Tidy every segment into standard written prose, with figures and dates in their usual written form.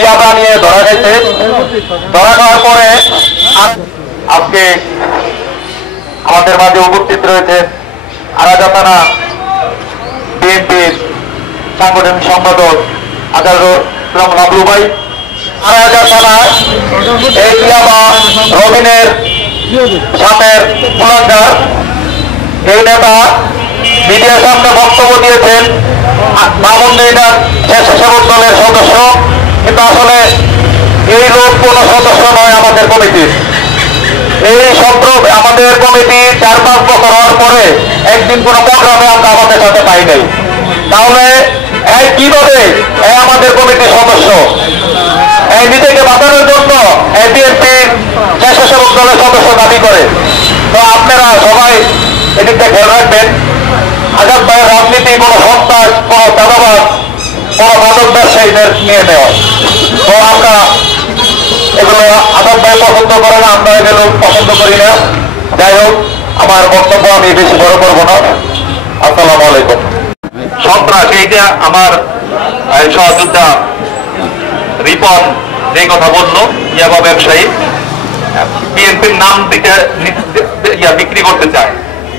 ইয়াবা নিয়ে ধরা গেছে। ধরা খাওয়ার পরে আজকে আমাদের মাঝে উপস্থিত রয়েছে আরাজা থানা বিএনপির সাংগঠনিক সম্পাদক আজারুল ইসলাম লাবলু ভাই। আরাজা থানা এই ইয়াবা রবিনের সাথের কুলাঙ্গার এই নেতা মিডিয়ার সামনে বক্তব্য দিয়েছেন মামুন্দিনার স্বেচ্ছাসেবক দলের সদস্য, কিন্তু আসলে এই লোক কোন সদস্য নয় আমাদের কমিটির। এই সম্পর্ক আমাদের কমিটি 4-5 বছর হওয়ার পরে একদিন কোন প্রোগ্রামে আমরা আমাদের সাথে পাই নাই। তাহলে এই কিভাবে আমাদের কমিটির সদস্য এই নিজেকে বাঁচানোর জন্য এই বিএনপির স্বেচ্ছাসেবক দলের সদস্য দাবি করে? তো আপনারা সবাই এদিকটা খেয়াল রাখবেন। আজাদ ভাইয়ের রাজনীতি কোনো সন্ত্রাস, কোনো চাঁদাবাজ, কোনো মাদক ব্যবসায়ীদের নিয়ে নেওয়া। তো আমরা এগুলো আজাদ ভাই পছন্দ করে না, আমরা এগুলো পছন্দ করি না। যাই হোক, আমার বক্তব্য আমি বেশি বড় করবো না। আসসালামু আলাইকুম। সন্ত্রাস, এইটা আমার সহযোদ্ধা রিপন যে কথা বললো, ইয়াবা ব্যবসায়ী বিএনপির নাম দিকে বিক্রি করতে চায়,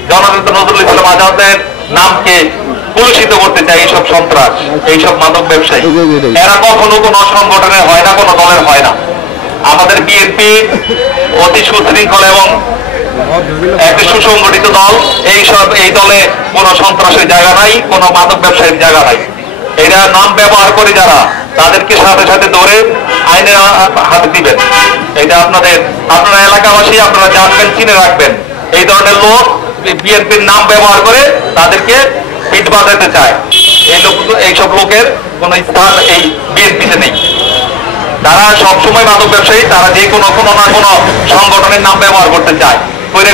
জননেতা নজরুল ইসলাম আজাদের নামকে কলুষিত করতে চায় এইসব সন্ত্রাস, এইসব মাদক ব্যবসায়ী। এরা কখনো কোনো সংগঠনের হয় না, কোনো দলের হয় না। আমাদের বিএনপি অতি সুশৃঙ্খল এবং একটি সুসংগঠিত দল। এই দলে কোনো সন্ত্রাসের জায়গা নাই, কোনো মাদক ব্যবসায়ীর জায়গা নাই। এরা নাম ব্যবহার করে যারা, তাদেরকে সাথে সাথে ধরে আইনের হাতে দিবেন। এটা আপনারা এলাকাবাসী আপনারা জানবেন, চিনে রাখবেন। এই ধরনের লোক বিএনপির নাম ব্যবহার করে তাদেরকে পিঠ বাঁধাতে চায়। এইসব লোকের কোন স্থান এই বিএনপিতে নেই। তারা সবসময় মাদক ব্যবসায়ী, তারা যে কোনো না কোনো সংগঠনের নাম ব্যবহার করতে চায়,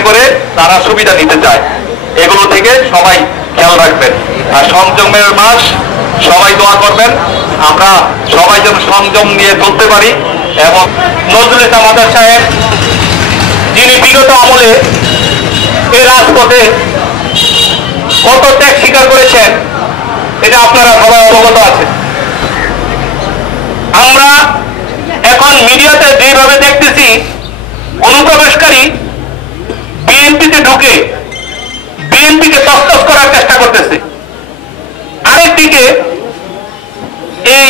করে তারা সুবিধা নিতে চায়। এগুলো থেকে সবাই খেয়াল রাখবেন। আর সংযমের মাস, সবাই দোয়া করবেন আমরা সবাই যেন সংযম নিয়ে চলতে পারি। এবং নজরুল ইসলাম আজাদ সাহেব, যিনি বিগত আমলে এই রাজপথে কত ত্যাগ স্বীকার করেছেন, এটা আপনারা সবাই অবগত আছেন। আমরা এখন মিডিয়াতে যেভাবে দেখতেছি, অনুপ্রবেশকারী বিএনপিতে ঢুকে বিএনপিকে তছনছ করার চেষ্টা করতেছে। আরেকদিকে এই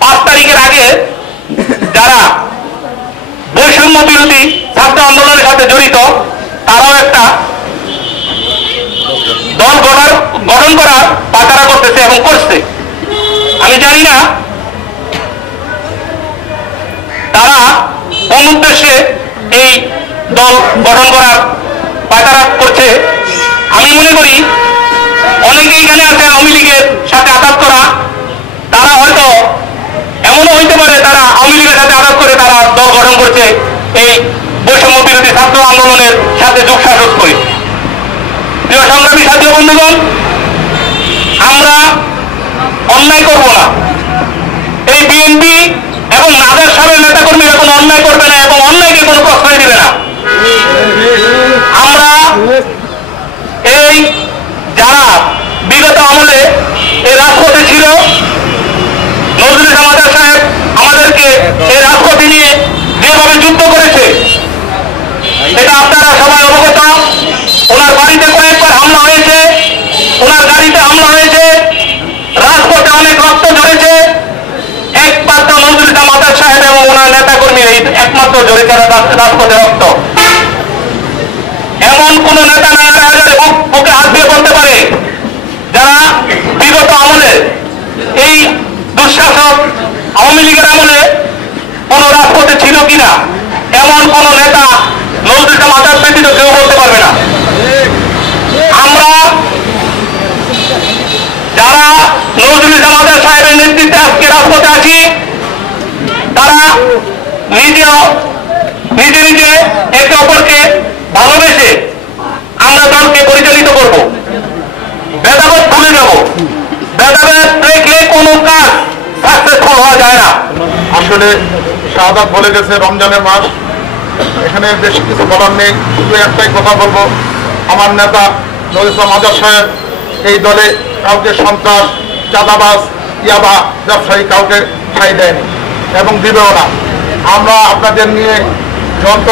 5 তারিখের আগে যারা বৈষম্য বিরোধী ছাত্র আন্দোলনের সাথে জড়িত, তারাও একটা দল গঠন করার পাচারা করতেছে এবং করছে। আমি জানি না তারা কোন উদ্দেশ্যে এই দল গঠন করার পাচারা করছে। আমি মনে করি অনেকে এখানে আছে আওয়ামী লীগের সাথে আঘাত করা, তারা হয়তো এমনও হইতে পারে তারা আওয়ামী লীগের সাথে আঘাত করে তারা দল গঠন করছে এই বৈষম্য বিরোধী ছাত্র আন্দোলনের সাথে যোগসাজশ করে। প্রিয় সংগ্রামী সাথী বন্ধুগণ, আমরা অন্যায় করব না। এই বিএনপি এবং আজাদ সাহেবের নেতাকর্মীরা কোনো অন্যায় করবে না এবং অন্যায়কে কোনো প্রশ্রয় দেবে না। আমরা এই যারা বিগত আমলে এই রাজপথে ছিল, নজরুল ইসলাম আজাদ সাহেব আমাদেরকে এই রাজপথে নিয়ে যেভাবে যুদ্ধ করেছে, এটা আপনারা সবাই অবগত। ওনার বাড়িতে কয়েকবার হামলা হয়েছে, ওনার গাড়িতে হামলা হয়েছে, রাজপথে অনেক রক্ত ঝরেছে। একমাত্র নজরুল ইসলাম আজাদ সাহেব এবং ওনার নেতাকর্মী একমাত্র ঝরেছে রাজপথে রক্ত। এমন কোন নেতা নাই বুকে হাত দিয়ে বলতে পারে যারা বিগত আমলে এই দুঃশাসক আওয়ামী লীগের আমলে কোন রাজপথে ছিল কিনা, এমন কোন নেতা নজরুল ইসলাম আজাদ ব্যতীত কেউ বলতে পারবে না। আমরা যারা নজরুল ইসলাম আজাদ সাহেবের নেতৃত্বে আজকে রাজপথে আছি, তারা নিজে নিজে একে অপরকে ভালোবেসে আমরা দলকে পরিচালিত করব। ভেদাভেদ ভুলে যাব। ভেদাভেদ রেখে কোনো কাজ সাকসেসফুল হওয়া যায় না। আসলে শাহাদাত বলে গেছে রমজানের মাস, এখানে বেশি কিছু বলার নেই। শুধু একটাই কথা বলবো, আমার নেতা নজরুল ইসলাম আজাদ সাহেব এই দলে কাউকে সন্ত্রাস, চাঁদাবাজ ইয়াবা ব্যবসায়ী কাউকে ঠাঁই দেয়নি এবং দিবেও না। আমরা আপনাদের নিয়ে যত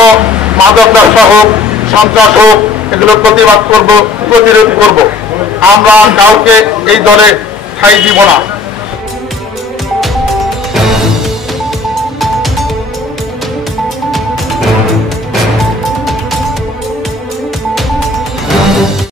মাদক ব্যবসা হোক, সন্ত্রাস হোক, এগুলো প্রতিবাদ করব, প্রতিরোধ করব। আমরা কাউকে এই দলে ঠাঁই দিব না।